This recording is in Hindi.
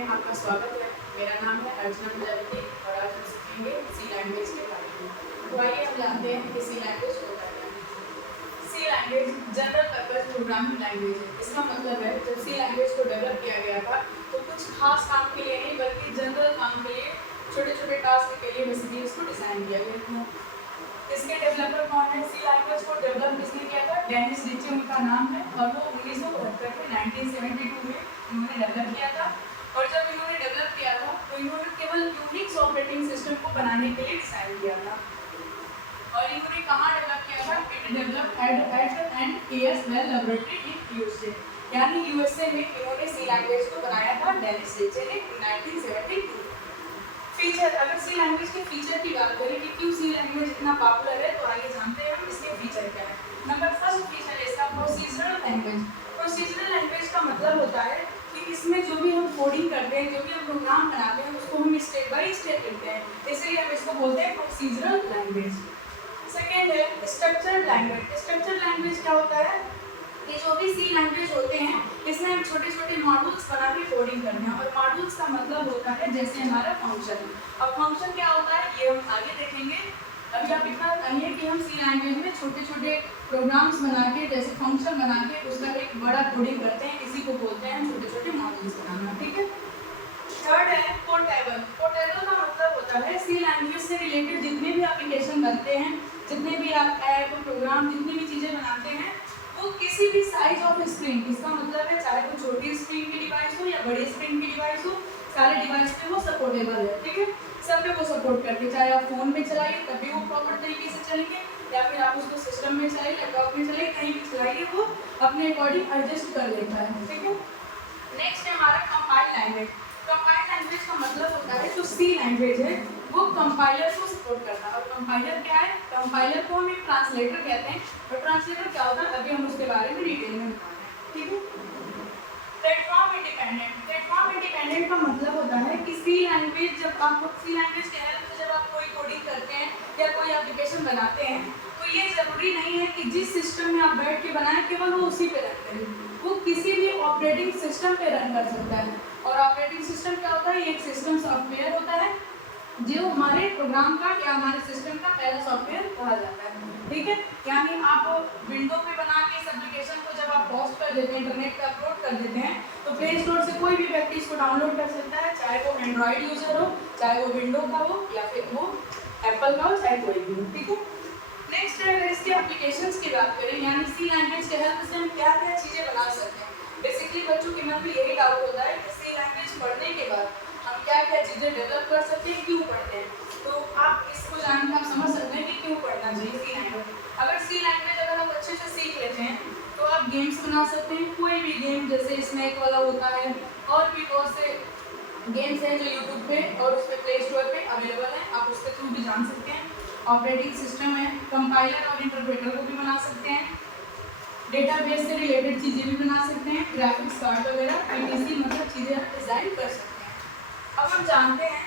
में आपका स्वागत है। मेरा नाम है अर्चना प्रजापति और आज हम सीखेंगे सी लैंग्वेज के बारे में। तो आइए हम जानते हैं कि सी लैंग्वेज होता है। C language general purpose programming language है। इसका मतलब है जब सी लैंग्वेज को डेवलप किया गया था तो कुछ खास काम के लिए नहीं बल्कि जनरल काम के लिए, छोटे छोटे टास्क के लिए बेसिकली इसको डिज़ाइन किया गया था। इसके डेवलपर कौन है? सी लैंग्वेज को डेवलप किसने किया था? डेनिस रिचे उनका नाम है और वो 1972 में 1972 में इन्होंने डेवलप किया था। और जब इन्होंने डेवलप किया था तो इन्होंने केवल यूनिक्स ऑपरेटिंग सिस्टम को बनाने के लिए डिज़ाइन किया था। और इन्होंने कहाँ डेवलप किया था? It develop at an ASML laboratory in USA, यानी यूएसए में इन्होंने सी लैंग्वेज को बनाया था डेनिस रिचे ने 1972। फीचर, अगर सी लैंग्वेज के फीचर की बात करें कि क्यों सी लैंग्वेज इतना पॉपुलर है तो आइए जानते हैं हम इसके फीचर क्या है। नंबर फर्स्ट फीचर है इसका प्रोसीजरल लैंग्वेज। प्रोसीजरल लैंग्वेज का मतलब होता है कि इसमें जो भी हम कोडिंग करते हैं, जो भी हम प्रोग्राम बनाते हैं उसको हम स्टेप बाय स्टेप लिखते हैं, इसलिए हम इसको बोलते हैं प्रोसीजरल लैंग्वेज। सेकेंड है स्ट्रक्चर्ड लैंग्वेज। स्ट्रक्चर्ड लैंग्वेज क्या होता है? ये जो भी सी लैंग्वेज होते हैं इसमें हम छोटे छोटे मॉड्यूल्स बना के कोडिंग करते हैं, और मॉड्यूल्स का मतलब होता है जैसे हमारा फंक्शन। अब फंक्शन क्या होता है ये हम आगे देखेंगे। अभी आप इतना कहिए कि हम सी लैंग्वेज में छोटे छोटे प्रोग्राम्स बना के जैसे फंक्शन बना के उसका एक बड़ा कोडिंग करते हैं, इसी को बोलते हैं छोटे छोटे मॉड्यूल्स बनाना। ठीक है। थर्ड है पोर्टेबल। पोर्टेबल का मतलब होता है सी लैंग्वेज से रिलेटेड जितने भी एप्लीकेशन बनते हैं, जितने भी आप ऐप प्रोग्राम जितनी भी चीज़ें बनाते हैं वो किसी भी साइज ऑफ स्क्रीन, इसका मतलब है चाहे वो छोटी स्क्रीन की डिवाइस हो या बड़ी स्क्रीन की डिवाइस हो, सारे डिवाइस पे वो सपोर्टेबल है। ठीक है, सब पे वो सपोर्ट करते हैं। चाहे आप फोन में चलाइए तभी वो प्रॉपर तरीके से चलेंगे, या फिर आप उसको सिस्टम में चलाइए, लैपटॉप में चलाइए, कहीं भी चलाइए, वो अपने अकॉर्डिंग एडजस्ट कर लेता है। ठीक है। नेक्स्ट है हमारा कंपाइल्ड लैंग्वेज। कंपाइल्ड लैंग्वेज का मतलब होता है जो सी लैंग्वेज है वो कंपाइलर को सपोर्ट करता है। और कंपाइलर क्या है? कंपाइलर को हम एक ट्रांसलेटर कहते हैं, और ट्रांसलेटर क्या होता है अभी हम उसके बारे में डिटेल में बताते हैं। ठीक है। Platform independent. प्लेटफॉर्म इंडिपेंडेंट का मतलब होता है कि सी लैंग्वेज जब आप सी लैंग्वेज के हेल्प से जब आप कोई कोडिंग करते हैं या कोई एप्लीकेशन बनाते हैं तो ये जरूरी नहीं है कि जिस सिस्टम में आप बैठ के बनाएं केवल वो उसी पे रन करें, वो किसी भी ऑपरेटिंग सिस्टम पे रन कर सकता है। और ऑपरेटिंग सिस्टम क्या होता है? एक सिस्टम सॉफ्टवेयर होता है जो हमारे प्रोग्राम का या हमारे सिस्टम का पहला सॉफ्टवेयर कहा जाता है। ठीक है, यानी आप विंडो पे बना के इस एप्लीकेशन को जब आप पोस्ट कर देते हैं, इंटरनेट पे अपलोड कर देते हैं, तो प्ले स्टोर से कोई भी व्यक्ति इसको डाउनलोड कर सकता है, चाहे वो एंड्रॉयड यूजर हो, चाहे वो विंडो का हो, या फिर वो एप्पल का हो, चाहे कोई भी हो। ठीक है। नेक्स्ट है अगर इसके एप्लीकेशंस की बात करें, यानी सी लैंग्वेज के हेल्प से हम क्या क्या चीज़ें बना सकते हैं। बेसिकली बच्चों के मन में यही डाउट होता है कि सी लैंग्वेज पढ़ने के बाद हम क्या क्या चीज़ें डेवलप कर सकते हैं, क्यों पढ़ते हैं। तो आप इसको जान के आप समझ सकते हैं कि क्यों पढ़ना चाहिए सी लैंग्वेज। अगर सी लैंग्वेज अगर हम अच्छे से सीख लेते हैं तो आप गेम्स बना सकते हैं, कोई भी गेम, जैसे स्नैक वाला होता है, और भी बहुत से गेम्स हैं जो यूट्यूब पे और उस पर प्ले स्टोर पे अवेलेबल हैं, आप उसके थ्रू भी जान सकते हैं। ऑपरेटिंग सिस्टम है, कंपाइलर और इंटरप्रेटर को भी बना सकते हैं, डेटाबेस से रिलेटेड चीज़ें भी बना सकते हैं, ग्राफिक्स कार्ड वगैरह etc, मतलब चीज़ें आप डिज़ाइन कर सकते हैं। अब हम जानते हैं